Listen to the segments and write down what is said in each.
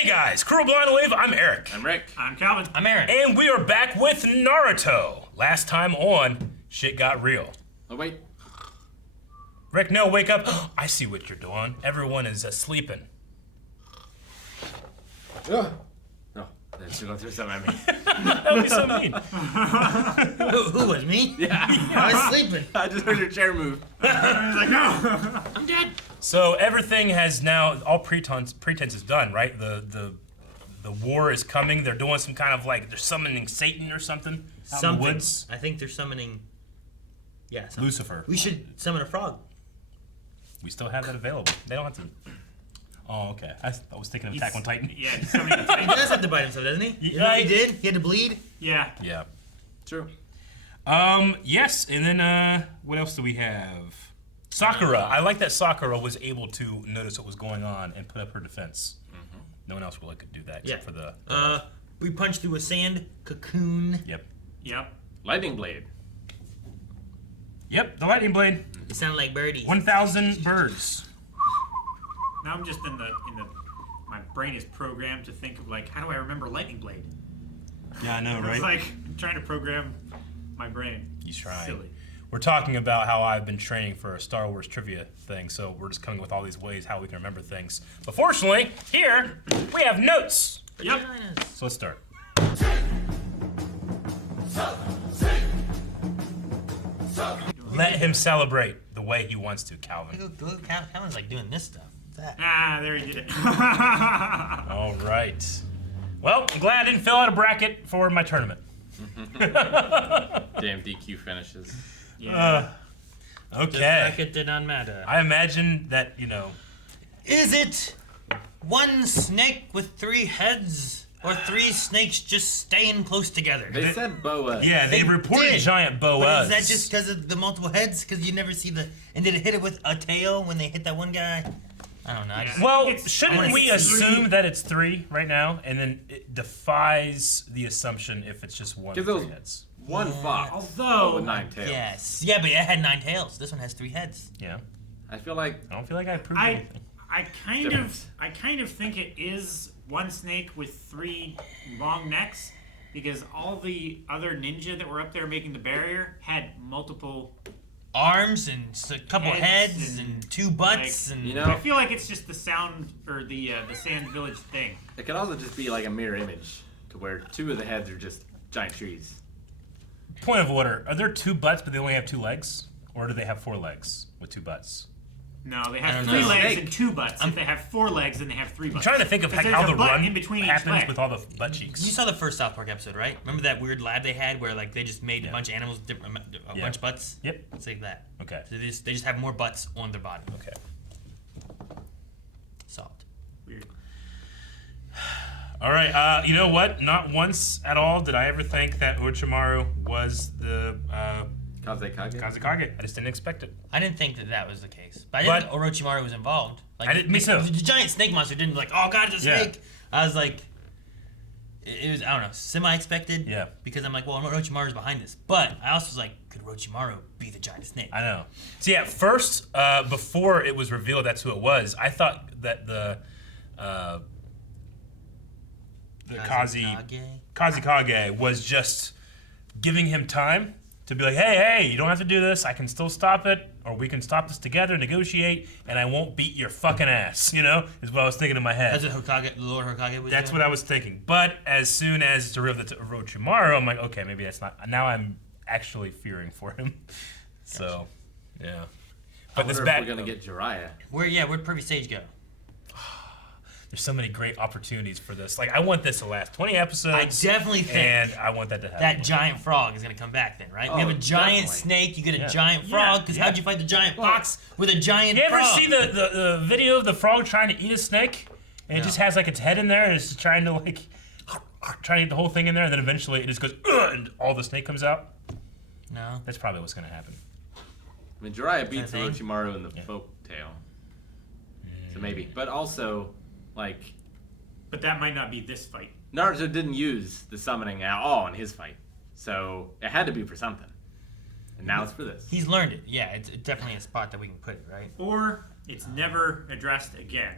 Hey guys, Crew Blind Wave, I'm Eric. I'm Rick. I'm Calvin. I'm Aaron. And we are back with Naruto. Last time on, shit got real. Oh, wait. Rick, no, wake up. I see what you're doing. Everyone is sleeping. Oh, that's going through something at me. That would be so mean. Who was me? Yeah. I was sleeping. I just heard your chair move. I was like, no. I'm dead. So everything has now, all pretense is done, right? The war is coming. They're doing some kind of like, they're summoning Satan or something out in the woods. I think they're summoning. Yeah. Something. Lucifer. We should summon a frog. We still have that available. They don't have to. Oh, okay. I was thinking of Attack on Titan. Yeah, he's summoning a He Titan. does have to bite himself, doesn't he? You know what he did? He had to bleed. Yeah. Yeah. True. Yes, and then what else do we have? Sakura. I like that Sakura was able to notice what was going on and put up her defense. No one else really could do that except for the. We punched through a sand cocoon. Yep. Yep. Lightning blade. Yep, the lightning blade. It sounded like birdies. 1,000 birds. Now I'm just in the my brain is programmed to think of like, how do I remember Lightning Blade? Yeah, I know, right? It's like I'm trying to program my brain. He's trying. Silly. We're talking about how I've been training for a Star Wars trivia thing, so we're just coming with all these ways how we can remember things. But fortunately, here we have notes. Yep. So let's start. Let him celebrate the way he wants to, Calvin. Look, Calvin's like doing this stuff. What's that? Ah, there he did it. All right. Well, I'm glad I didn't fill out a bracket for my tournament. Damn DQ finishes. Yeah. The Okay. bracket did not matter. I imagine that, Is it one snake with 3 heads, or 3 snakes just staying close together? They said boa. yeah, they reported did. giant But boas. is that just because of the multiple heads? Because you never see the... And did it hit it with a tail when they hit that one guy? I don't know. I Yeah. just, Well, It's- shouldn't I we think it's assume 3. that it's 3 right now, and then it defies the assumption if it's just 1 Give with those 3 heads? one fox. Although- with 9 tails. yes. Yeah, but it had 9 tails. This one has 3 heads. Yeah. I feel like I don't feel like I proved I anything. I kind of think it is one snake with 3 long necks, because all the other ninja that were up there making the barrier had multiple. Arms and a couple Heads heads and, and 2 butts like, and... you know- I feel like it's just the sound or the Sand Village thing. it could also just be like a mirror image to where 2 of the heads are just giant trees. Point of order, are there 2 butts but they only have 2 legs? Or do they have 4 legs with 2 butts? No, they I have don't 3 know. legs Snake. and 2 butts. If they have 4 legs, then they have 3 butts. I'm trying to think of 'Cause how there's the a butt run in between each happens leg. with all the butt cheeks. You saw the first South Park episode, right? Remember that weird lab they had where like they just made a bunch of animals, a bunch of butts? Yep. It's like that. Okay. So they just have more butts on their body. Okay. Solved. Weird. All right. You know what? Not once at all did I ever think that Orochimaru was the Kazekage. Kazekage. I just didn't expect it. I didn't think that was the case, but I didn't think Orochimaru was involved. Like, I didn't- me too. The giant snake monster didn't like, oh god, it's a Yeah. snake. I was like, it was, I don't know, semi-expected. Yeah. Because I'm like, well, Orochimaru's behind this. But I also was like, could Orochimaru be the giant snake? I know. See, at first, before it was revealed that's who it was, I thought that the Kazekage was just giving him time to be like, hey, you don't have to do this. I can still stop it, or we can stop this together, negotiate, and I won't beat your fucking ass. Is what I was thinking in my head. That's what the Lord Hokage was That's doing? what I was thinking. But as soon as it's revealed to Orochimaru, I'm like, okay, maybe that's not. Now I'm actually fearing for him. So, yeah. But I this wonder if back. we're gonna get Jiraiya. Where'd Perfect Sage go? There's so many great opportunities for this. Like, I want this to last 20 episodes. I definitely think And I want that to happen. that giant frog is gonna come back then, right? Oh, we have a giant definitely. snake, you get a Yeah. giant frog, because how'd you fight the giant fox with a giant You ever frog? see the video of the frog trying to eat a snake? And it No. just has like its head in there and it's just trying to like, trying to eat the whole thing in there, and then eventually it just goes, "Ugh," and all the snake comes out? No. That's probably what's gonna happen. I mean, Jiraiya beats thing? Orochimaru in the folk tale. So maybe. But also, like, But that might not be this fight. Naruto didn't use the summoning at all in his fight. So it had to be for something. And now it's for this. He's learned it. Yeah, it's definitely a spot that we can put it, right? Or it's never addressed again.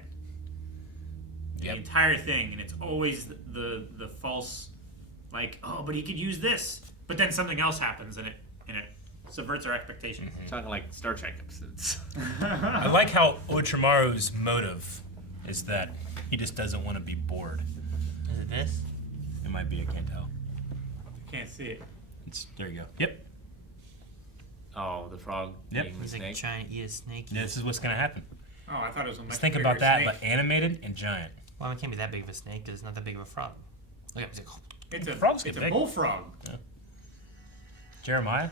Yep. The entire thing, and it's always the false, like, oh, but he could use this, but then something else happens, and it subverts our expectations. Talking like Star Trek episodes. I like how Orochimaru's motive is that he just doesn't want to be bored. Is it this? It might be, I can't tell. Can't see it. There you go. Yep. Oh, the frog Yep. eating the He's like snake. trying to eat a snake. This is what's gonna happen. Oh, I thought it was a much Just think bigger about that, snake. but animated and giant. Well, it can't be that big of a snake because it's not that big of a frog. Look at him. It's a Frogs It's get a big. bullfrog. Jeremiah?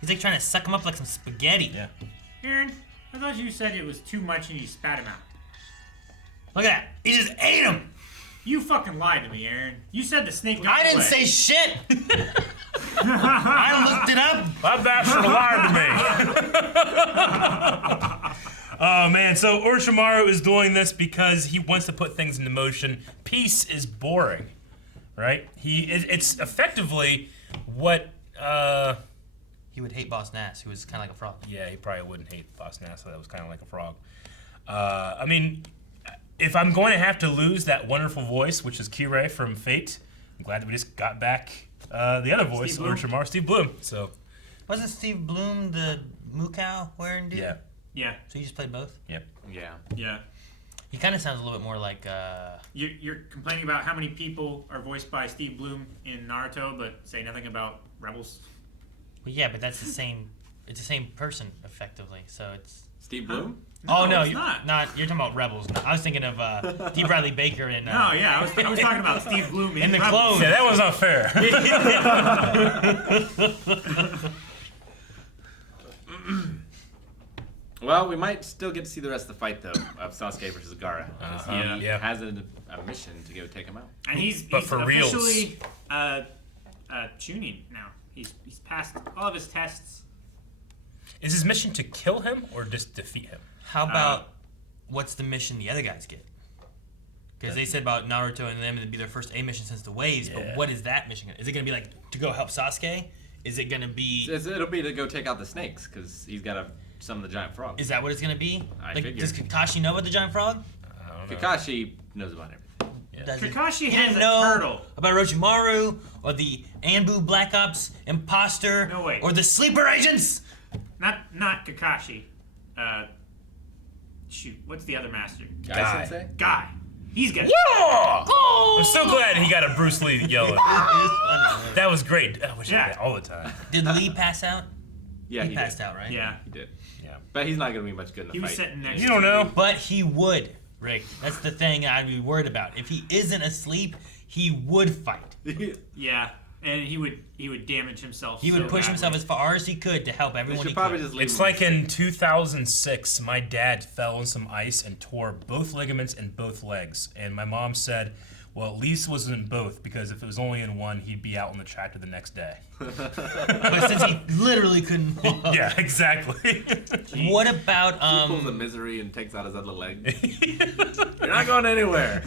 He's like trying to suck him up like some spaghetti. Yeah. Aaron, I thought you said it was too much and you spat him out. Look at that. He just ate him. You fucking lied to me, Aaron. You said the snake got I didn't wet. say shit. I looked it up. That bastard lied to me. Oh man, so Orochimaru is doing this because he wants to put things into motion. Peace is boring, right? It's effectively what. He would hate Boss Nass, who was kind of like a frog. Yeah, he probably wouldn't hate Boss Nass, so that was kind of like a frog. I mean, if I'm going to have to lose that wonderful voice, which is Kirei from Fate, I'm glad that we just got back the other voice, Steve Bloom? Orochimaru, Steve Bloom. So Wasn't Steve Bloom the Mukau wearing dude? yeah, Yeah, So you just played both? Yeah. yeah. He kind of sounds a little bit more like. You're complaining about how many people are voiced by Steve Bloom in Naruto, but say nothing about Rebels. Well, yeah, but that's the same. It's the same person effectively. So it's. Steve Bloom? Oh no, it's you're not. You're talking about Rebels. No, I was thinking of D. Bradley Baker in. No, yeah, I was talking about Steve Bloom In the Rebels. clone. yeah, that was not fair. Well, we might still get to see the rest of the fight, though, of Sasuke versus Gaara. 'Cause he Yeah. has a mission to go take him out. And he's But for reals. officially tuning now. He's passed all of his tests. Is his mission to kill him or just defeat him? How about what's the mission the other guys get? Because they said about Naruto and them it'd be their first A mission since the waves. Yeah. But what is that mission? Is it gonna be like to go help Sasuke? Is it gonna be? It'll be to go take out the snakes, because he's got to summon the giant frog. Is that what it's gonna be? I Like, figure. does Kakashi know about the giant frog? I don't know. Kakashi knows about everything. Does he? Kakashi He has didn't a know turtle. about Orochimaru or the Anbu Black Ops imposter No way. or the sleeper agents. Not Kakashi. Shoot, what's the other master? Guy Sensei? Guy. He's got. Yeah! I'm so glad he got a Bruce Lee yelling. That was great. I wish I Yeah. did all the time. Did Lee pass out? Yeah, he he passed did. out, right? Yeah. He did. Yeah. But he's not going to be much good in the He was fight. sitting next. You don't know. But he would, Rick. That's the thing I'd be worried about. If he isn't asleep, he would fight. Yeah, and he would damage himself. He would so push himself badly. as far as he could to help They everyone should he probably could. just leave It's him. like in 2006, my dad fell in some ice and tore both ligaments in both legs. And my mom said, well, at least it wasn't in both, because if it was only in one, he'd be out on the tractor the next day. But since he literally couldn't walk. Yeah, exactly. What about He pulls a misery and takes out his other leg. You're not going anywhere.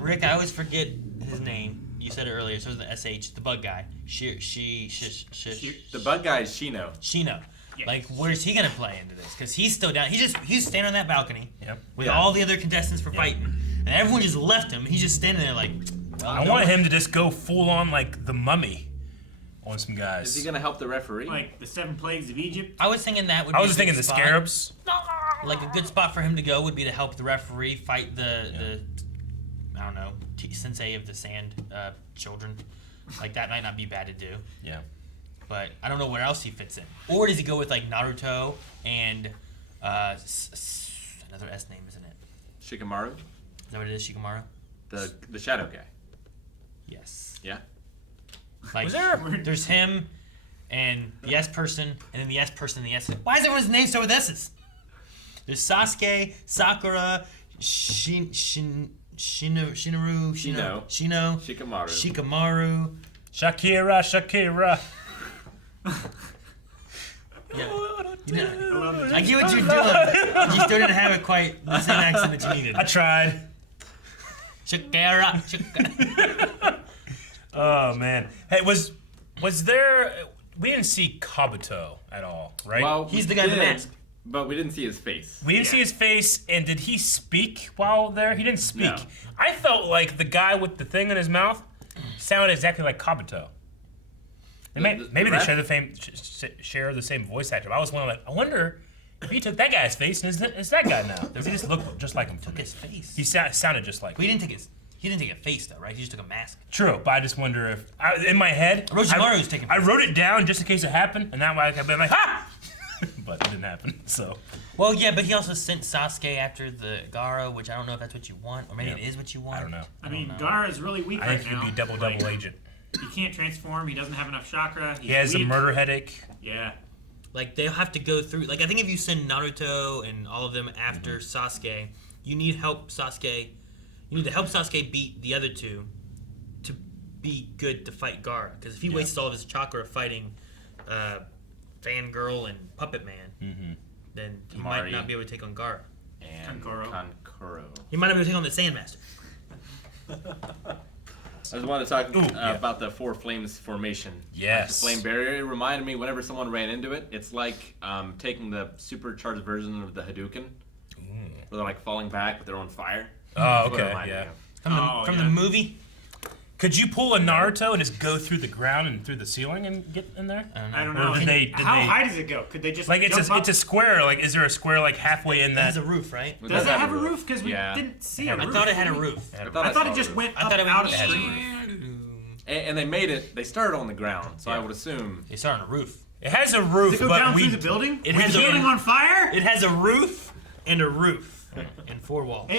Rick? I always forget his name. You said it earlier, so it was the SH, the bug guy. The bug guy is Shino. Shino. Yes. Like, where's he gonna play into this? Because he's still down. He's standing on that balcony Yep. with Yeah. all the other contestants for fighting, and everyone just left him. He's just standing there like. Well, I want him to just go full on like the Mummy on some guys. Is he going to help the referee? Like the 7 plagues of Egypt. I was thinking that would. I be was a just thinking good the spot. Scarabs. Like a good spot for him to go would be to help the referee fight the I don't know, sensei of the sand children. Like that might not be bad to do, Yeah. but I don't know where else he fits in. Or does he go with like Naruto and another S name, isn't it? Shikamaru, Is that what it is, Shikamaru? the shadow guy. Yes. Yeah. Like Was there? there's him and the S person, and then the S person and the S. Why is everyone's name start with S's? There's Sasuke, Sakura, Shinoru, Shino. Shikamaru. Shikamaru. Shakira. Yeah. You know, I get what you're doing. You still didn't have it quite the same accent that you needed. I tried. Shakira. Oh man. Hey, was there? We didn't see Kabuto at all, right? Well, He's we the guy in the did. mask. But we didn't see his face. We didn't see his face, and did he speak while there? He didn't speak. No. I felt like the guy with the thing in his mouth sounded exactly like Kabuto. Maybe they ref? share the same voice actor. But I was wondering, like, I wonder if he took that guy's face and is that guy now? Does he just look just like him? Took his face. He sounded just like him. He didn't take a face though, right? He just took a mask. True, but I just wonder if in my head, Orochimaru's taking I face. wrote it down just in case it happened, and that way I could be like, ha! But it didn't happen. So Well, yeah, but he also sent Sasuke after the Gaara, which I don't know if that's what you want, or maybe Yeah. it is what you want. I don't know. I mean, know. Gaara's really weak I right think he now. could be double Like, agent. He can't transform. He doesn't have enough chakra. He's He has a weak. murder headache. Yeah. Like they'll have to go through. Like I think if you send Naruto and all of them after Sasuke, you need help Sasuke. You need to help Sasuke beat the other two to be good to fight Gaara. Because if he wastes all of his chakra fighting Fangirl and Puppet Man, then he might Tamari. not be able to take on Gaara. And Kankuro. Kankuro. He might not be able to take on the Sandmaster. I just wanted to talk about the Four Flames formation. Yes. The flame barrier. It reminded me whenever someone ran into it, it's like taking the supercharged version of the Hadouken, where they're like falling back, but they're on fire. Oh, That's what it okay, reminded me yeah. of. From the movie. Could you pull a Naruto and just go through the ground and through the ceiling and get in there? I don't Or know. did they- How high does it go? Could they just Like jump up? it's a square. Like, is there a square like halfway in It that? has a roof, right? Does it have a roof? Because we Yeah. didn't see a I roof. thought it had a did we? roof. I I saw thought a it just roof. went I up thought it out went of has a screen. And they made it. They started on the ground, so I would assume. They start on a roof. It has a roof, Does it go but down we through the building? It With has the a- building on fire? It has a roof and a roof and four walls.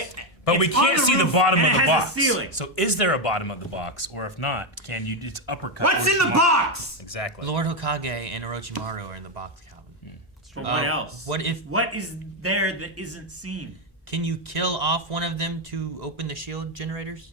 but we It's on can't see the roof bottom and of the it has box. a ceiling. So is there a bottom of the box, or if not, can you just uppercut? What's in the Orochimaru? box? Exactly. Lord Hokage and Orochimaru are in the box, Calvin. But what else? What if? What is there that isn't seen? Can you kill off one of them to open the shield generators?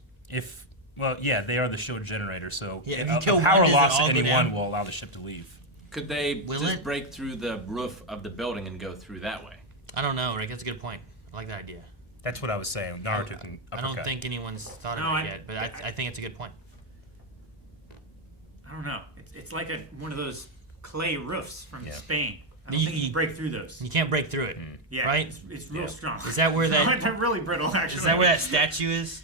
Well, yeah, they are the shield generator, so Yeah, if a you kill power one, does it loss all at go any down? one will allow the ship to leave. Could they Will just it? break through the roof of the building and go through that way? I don't know, Rick. That's a good point. I like that idea. That's what I was saying. Naruto can I uppercut. don't think anyone's thought of No, it yet, but I think it's a good point. I don't know. It's like one of those clay roofs from Yeah. Spain. I don't You- think you you- can break through those. You can't break through it, Yeah, right? it's real strong. Is that where that? They're really brittle, actually. Is that where that statue is?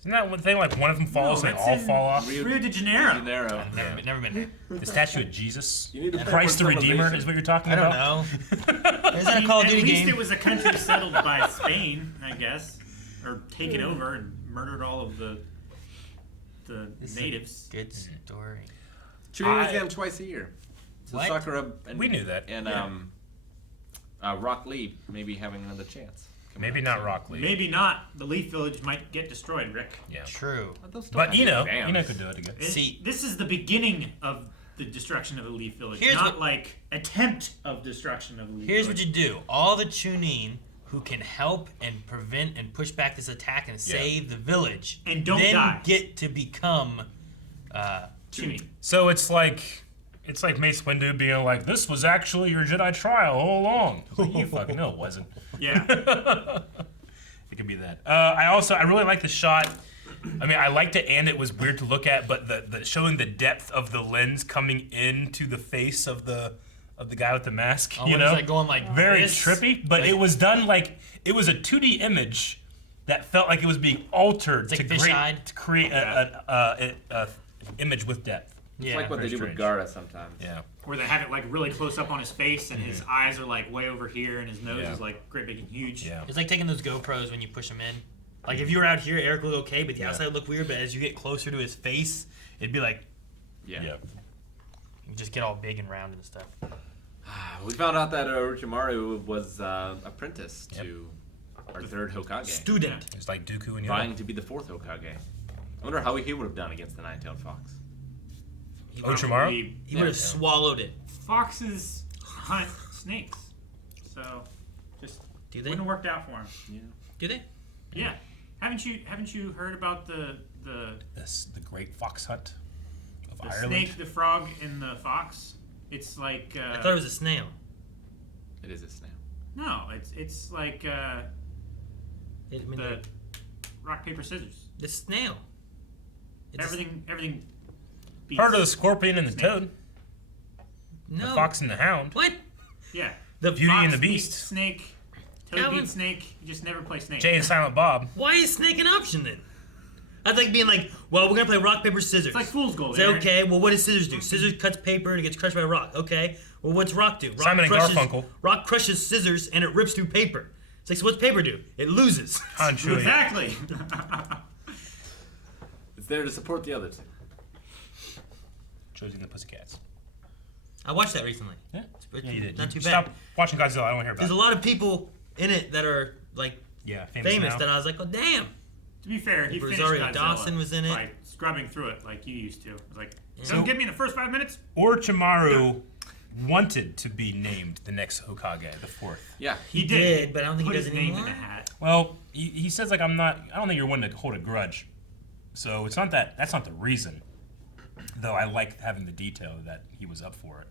Isn't that one thing? Like one of them falls, No, and they that's all in fall off. Rio de Janeiro. Gennaro. Never been there. The statue of Jesus. You need to Christ the forward Redeemer civilization. is what you're talking I don't about. know. Is that a Call of At Duty least game? it was a country settled by Spain, I guess, or taken over and murdered all of the natives. Good story. Shooting exam twice a year. So What? Sakura and We knew that. And Rock Lee maybe having another chance. coming Maybe up not soon. Rock Lee. Maybe not. The Leaf Village might get destroyed, Rick. Yeah. True. They'll still But have Ino exams. could do it again. See- This is the beginning of the destruction of the Leaf Village, Here's not what- like attempt of destruction of the Leaf Here's what Village. you do. All the Chunin who can help and prevent and push back this attack and save the village And don't then die. get to become Chunin. So it's like Mace Windu being like, "This was actually your Jedi trial all along." It's like, you fucking know it wasn't. Yeah. It could be that. I really like the shot. I mean, I liked it, and it was weird to look at, but the showing the depth of the lens coming into the face of the guy with the mask. Oh, you what know, is that going like very this? trippy. But it was done like it was a 2D image that felt like it was being altered It's to, like fish-eyed. to create a image with depth. It's Yeah. like what they very do with strange. Gaara sometimes. Yeah. Where they have it like really close up on his face, and his eyes are like way over here, and his nose Yeah. is like great big and huge. Yeah. It's like taking those GoPros when you push them in. Like if you were out here, Eric would look okay, but the Yeah. outside would look weird. But as you get closer to his face, it'd be like Yeah. you just get all big and round and stuff. We found out that Orochimaru was apprentice to our third Hokage, Student. It's like Dooku and Yoda. vying to be the fourth Hokage. I wonder how he would have done against the nine-tailed fox. Orochimaru? Probably- He would have swallowed it. Foxes hunt snakes, so just Do they? wouldn't have worked out for him. Yeah. Do they? Yeah, haven't you heard about the The Great Fox Hunt of the Ireland. snake, the frog, and the fox? It's like I thought it was a snail. It is a snail. no, it's like the rock paper scissors. the snail. It's Everything. Beats. Heard of the scorpion and the toad? no. The fox and the hound. What? Yeah, The Beauty and the Fox beat Beast. Snake. Toad That beat was- Snake. You just never play Snake. Jay and Silent Bob. Why is Snake an option then? That's like being like, well, we're gonna play rock paper scissors. It's like Fool's Gold. Say, Aaron. okay, well, what does scissors do? Scissors cuts paper and it gets crushed by a rock. Okay, well, what's rock do? Rock Simon and Garfunkel. Rock crushes scissors and it rips through paper. It's like, so what's paper do? It loses. Contrary. Exactly. It's there to support the other two. Josie and the Pussycats. I watched that recently. Yeah. It's Yeah, you did. Not You too bad. Stop watching Godzilla. I don't want to hear about There's it. a lot of people in it that are like Yeah, famous now. that I was like, oh damn. To be fair, he finished Rosario Godzilla Dawson was in it. by scrubbing through it like you used to. It was like, Yeah. don't get me in the first 5 minutes. Orochimaru wanted to be named the next Hokage, the fourth. Yeah. He did, but I don't think he put does his name anymore. in the hat. Well, he says like I don't think you're one to hold a grudge. So it's not that. That's not the reason. Though I like having the detail that he was up for it.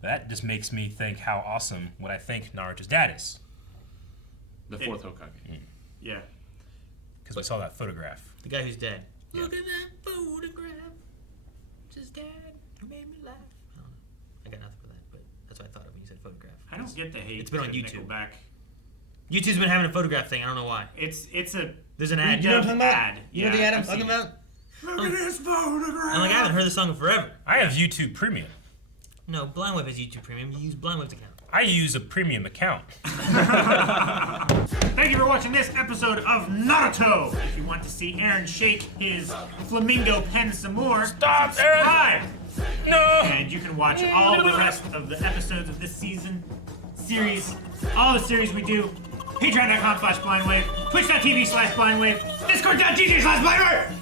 That just makes me think how awesome what I think Naruto's dad is. The fourth Hokage. Yeah. Because we saw that photograph. The guy who's dead. Yeah. Look at that photograph. It's his dad who made me laugh. I don't know. I got nothing for that, but that's what I thought of when you said photograph. I don't get the hate. It's been on to YouTube. Nickelback. YouTube's been having a photograph thing. I don't know why. It's a There's an ad. You know what I'm talking about? ad. You know the Yeah, ad I'm I've talking seen it. about? Look at this photograph. I'm like, I haven't heard this song in forever. I have YouTube Premium. No, Blindwave has YouTube Premium. You use Blindwave's account. I use a premium account. Thank you for watching this episode of Naruto. If you want to see Aaron shake his flamingo pen some more, Stop, Aaron! subscribe. No! And you can watch all the rest of the episodes of this series, all the series we do. Patreon.com/blindwave, Twitch.tv/blindwave, Discord.gg/blindwave.